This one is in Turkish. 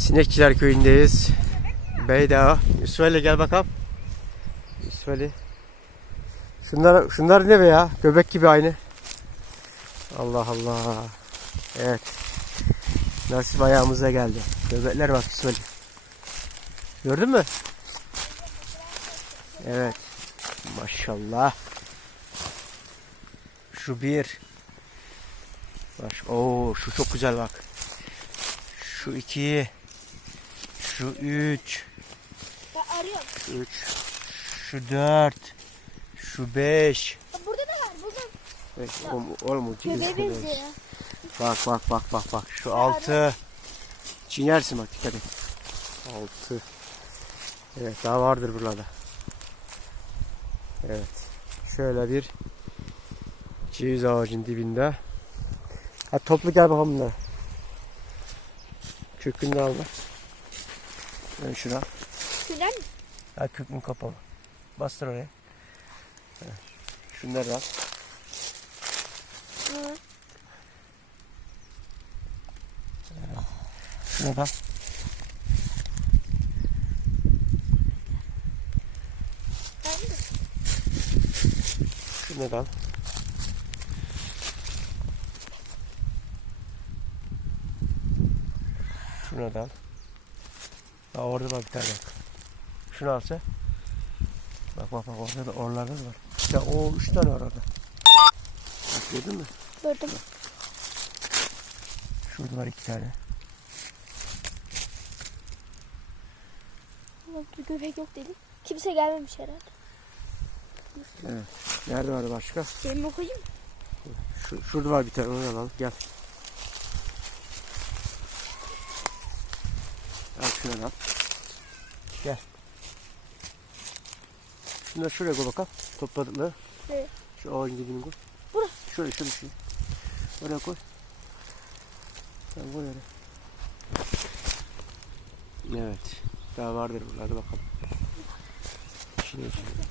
Sinekçiler köyündeyiz. Beyda. Ali gel bakalım. Ali. Şunlar, şunlar ne be ya? Göbek gibi aynı. Allah Allah. Evet. Nasip ayağımıza geldi. Göbekler bak Ali. Gördün mü? Evet. Maşallah. Şu bir. Baş. Oo, şu çok güzel bak. Şu iki. Şu üç. Üç. Şu dört. Şu beş. Burada da var. Burada Beş. Oğlum, oğlum o değil. benziyor. Bak bak bak bak bak. Şu altı. Çiğnersin bak dikkat et. Altı. Evet daha vardır buralarda. Evet. Şöyle bir ceviz ağacın dibinde. Ha toplu gel bakalım bunlara. Kökünü de bak. Ben şuna. Şuradan mı? Ha kökün kapalı. Bastır oraya. Ha, Şunları da al. Hı. Şuna de. Şunu da al. Şunu da Aa, orada bak bir tane. Şunu alsa. Bak bak bak orada da oralarda da var. Ya o üç tane var orada. Bak gördün mü? Gördüm. Şurada var iki tane. Bak bir köpek yok dedim. Kimse gelmemiş herhalde. Evet. Nerede var başka? Senin mi koyayım? Şu, şurada var bir tane onu alalım. Gel. Al şunu al. Gel. Şunu da şuraya koy bakalım. Topladıkları. Evet. Şu ağacın dibine koy. Bura. Şuraya şuraya şuraya. Oraya koy. Sen koy oraya. Evet. Daha vardır buralarda bakalım. Şimdi, şimdi.